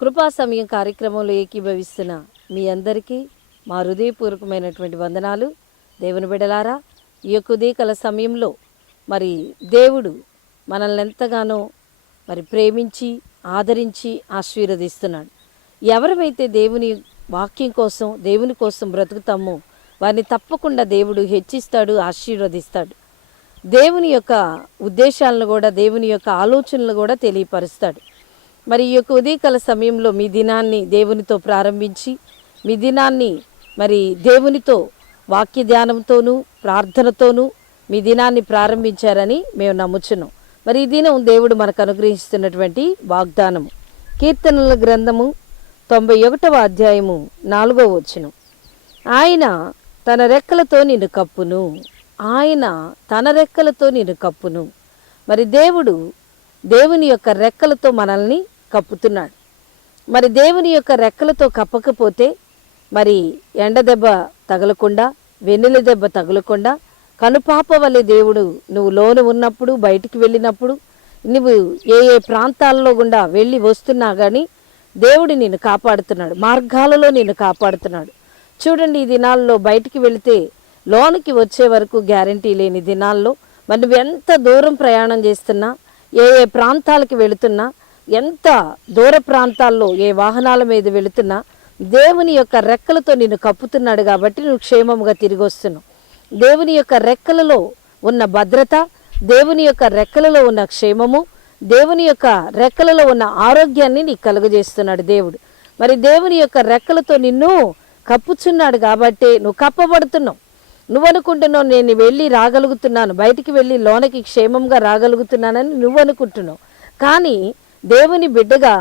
కృపా సమయం కార్యక్రమంలో ఏకీభవిస్తున్న మీ అందరికీ మా హృదయపూర్వకమైనటువంటి వందనాలు. దేవుని బిడలారా ఈ యొక్క ఉదయకాల సమయంలో మరి దేవుడు మనల్ని ఎంతగానో మరి ప్రేమించి ఆదరించి ఆశీర్వదిస్తున్నాడు. ఎవరమైతే దేవుని వాక్యం కోసం దేవుని కోసం బ్రతుకుతామో వారిని తప్పకుండా దేవుడు హెచ్చిస్తాడు ఆశీర్వదిస్తాడు. దేవుని యొక్క ఉద్దేశాలను కూడా దేవుని యొక్క ఆలోచనలు కూడా తెలియపరుస్తాడు. మరి ఈ యొక్క ఉదయకాల సమయంలో మీ దినాన్ని దేవునితో ప్రారంభించి మీ దినాన్ని మరి దేవునితో వాక్య ధ్యానంతోనూ ప్రార్థనతోనూ మీ దినాన్ని ప్రారంభించారని మేము నమ్ముచున్నాం. మరి ఈ దినం దేవుడు మనకు అనుగ్రహిస్తున్నటువంటి వాగ్దానము కీర్తనల గ్రంథము తొంభై ఒకటవ అధ్యాయము నాలుగవ వచనం. ఆయన తన రెక్కలతో నిన్ను కప్పును. ఆయన తన రెక్కలతో నిన్ను కప్పును. మరి దేవుడు దేవుని యొక్క రెక్కలతో మనల్ని కప్పుతున్నాడు. మరి దేవుని యొక్క రెక్కలతో కప్పకపోతే మరి ఎండ దెబ్బ తగలకుండా వెన్నెల దెబ్బ తగలకుండా కనుపాప వల్ల దేవుడు నువ్వు లోను ఉన్నప్పుడు బయటికి వెళ్ళినప్పుడు నువ్వు ఏ ఏ ప్రాంతాల్లో గుండా వెళ్ళి వస్తున్నా కానీ దేవుడు నిన్ను కాపాడుతున్నాడు. మార్గాలలో నిన్ను కాపాడుతున్నాడు. చూడండి ఈ దినాల్లో బయటికి వెళితే లోనికి వచ్చే వరకు గ్యారంటీ లేని దినాల్లో మరి నువ్వు ఎంత దూరం ప్రయాణం చేస్తున్నా ఏ ఏ ప్రాంతాలకు వెళుతున్నా ఎంత దూర ప్రాంతాల్లో ఏ వాహనాల మీద వెళుతున్నా దేవుని యొక్క రెక్కలతో నిన్ను కప్పుతున్నాడు కాబట్టి నువ్వు క్షేమముగా తిరిగి వస్తున్నావు. దేవుని యొక్క రెక్కలలో ఉన్న భద్రత దేవుని యొక్క రెక్కలలో ఉన్న క్షేమము దేవుని యొక్క రెక్కలలో ఉన్న ఆరోగ్యాన్ని నీకు కలుగజేస్తున్నాడు దేవుడు. మరి దేవుని యొక్క రెక్కలతో నిన్ను కప్పుచున్నాడు కాబట్టి నువ్వు కప్పబడుతున్నావు. నువ్వు అనుకుంటున్నావు నేను వెళ్ళి రాగలుగుతున్నాను బయటికి వెళ్ళి లోనకి క్షేమంగా రాగలుగుతున్నానని నువ్వు అనుకుంటున్నావు కానీ దేవుని బిడ్డగా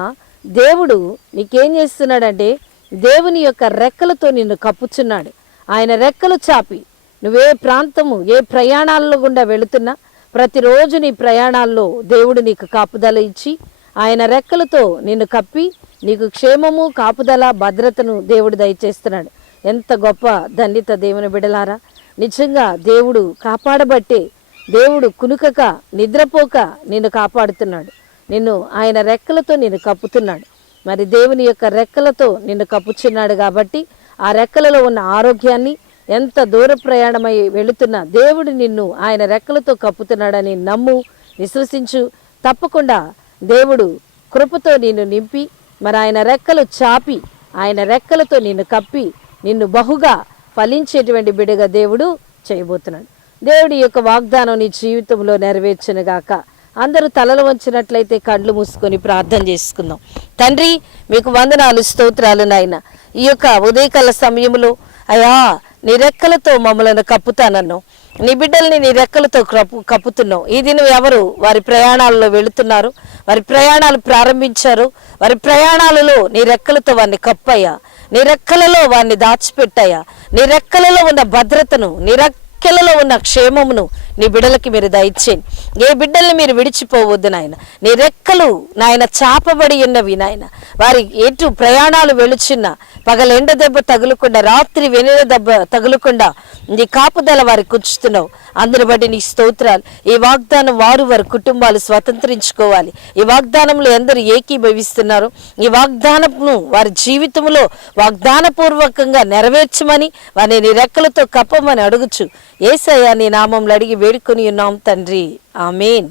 దేవుడు నీకేం చేస్తున్నాడంటే దేవుని యొక్క రెక్కలతో నిన్ను కప్పుచున్నాడు. ఆయన రెక్కలు చాపి నువ్వే ప్రాంతము ఏ ప్రయాణాల్లో గుండా వెళుతున్నా ప్రతిరోజు నీ ప్రయాణాల్లో దేవుడు నీకు కాపుదల ఇచ్చి ఆయన రెక్కలతో నిన్ను కప్పి నీకు క్షేమము కాపుదల భద్రతను దేవుడు దయచేస్తున్నాడు. ఎంత గొప్ప ధన్యత దేవుని బిడలారా. నిజంగా దేవుడు కాపాడబట్టే దేవుడు కునుకక నిద్రపోక నిన్ను కాపాడుతున్నాడు. నిన్ను ఆయన రెక్కలతో నిన్ను కప్పుతున్నాడు. మరి దేవుని యొక్క రెక్కలతో నిన్ను కప్పుచున్నాడు కాబట్టి ఆ రెక్కలలో ఉన్న ఆరోగ్యాన్ని ఎంత దూర ప్రయాణమై వెళుతున్నా దేవుడు నిన్ను ఆయన రెక్కలతో కప్పుతున్నాడని నమ్ము విశ్వసించు. తప్పకుండా దేవుడు కృపతో నిన్ను నింపి మరి ఆయన రెక్కలు చాపి ఆయన రెక్కలతో నిన్ను కప్పి నిన్ను బహుగా ఫలించేటువంటి బిడగా దేవుడు చేయబోతున్నాడు. దేవుడి యొక్క వాగ్దానం నీ జీవితంలో నెరవేర్చునుగాక. అందరూ తలలు వంచినట్లయితే కళ్ళు మూసుకొని ప్రార్థన చేసుకుందాం. తండ్రి మీకు వందనాలు స్తోత్రాలు నాయన. ఈ యొక్క ఉదయకాల సమయంలో అయా నీ రెక్కలతో మమ్మలను కప్పుతానన్నావు. నీ బిడ్డల్ని నీ రెక్కలతో కప్పు కప్పుతున్నావు. ఈ దినం ఎవరు వారి ప్రయాణాలలో వెళుతున్నారు? వారి ప్రయాణాలు ప్రారంభించారు. వారి ప్రయాణాలలో నీ రెక్కలతో వారిని కప్పయ్యా. నీ రెక్కలలో వారిని దాచిపెట్టాయా నీ రెక్కలలో ఉన్న భద్రతను నీ రెక్కలలో ఉన్న క్షేమమును నీ బిడ్డలకి మీరు దయచేయండి. ఏ బిడ్డల్ని మీరు విడిచిపోవద్దు నాయన. నీ రెక్కలు నాయన చాపబడి ఉన్నవి నాయన. వారి ఎటు ప్రయాణాలు వెళుచున్న పగల ఎండ దెబ్బ తగులకుండా రాత్రి వెనుల దెబ్బ తగులకుండా నీ కాపుదల వారికి కూర్చుతున్నావు అందరి బట్టి నీ స్తోత్రాలు. ఈ వాగ్దానం వారు వారి కుటుంబాలు స్వతంత్రించుకోవాలి. ఈ వాగ్దానంలో ఎందరు ఏకీభవిస్తున్నారు. ఈ వాగ్దానంను వారి జీవితంలో వాగ్దానపూర్వకంగా నెరవేర్చమని వారిని నీ రెక్కలతో కప్పమని అడుగుచు. ఏసయ్యా నీ నామంలో అడిగి వేడుకొని ఉన్నాం తండ్రి. ఆమెన్.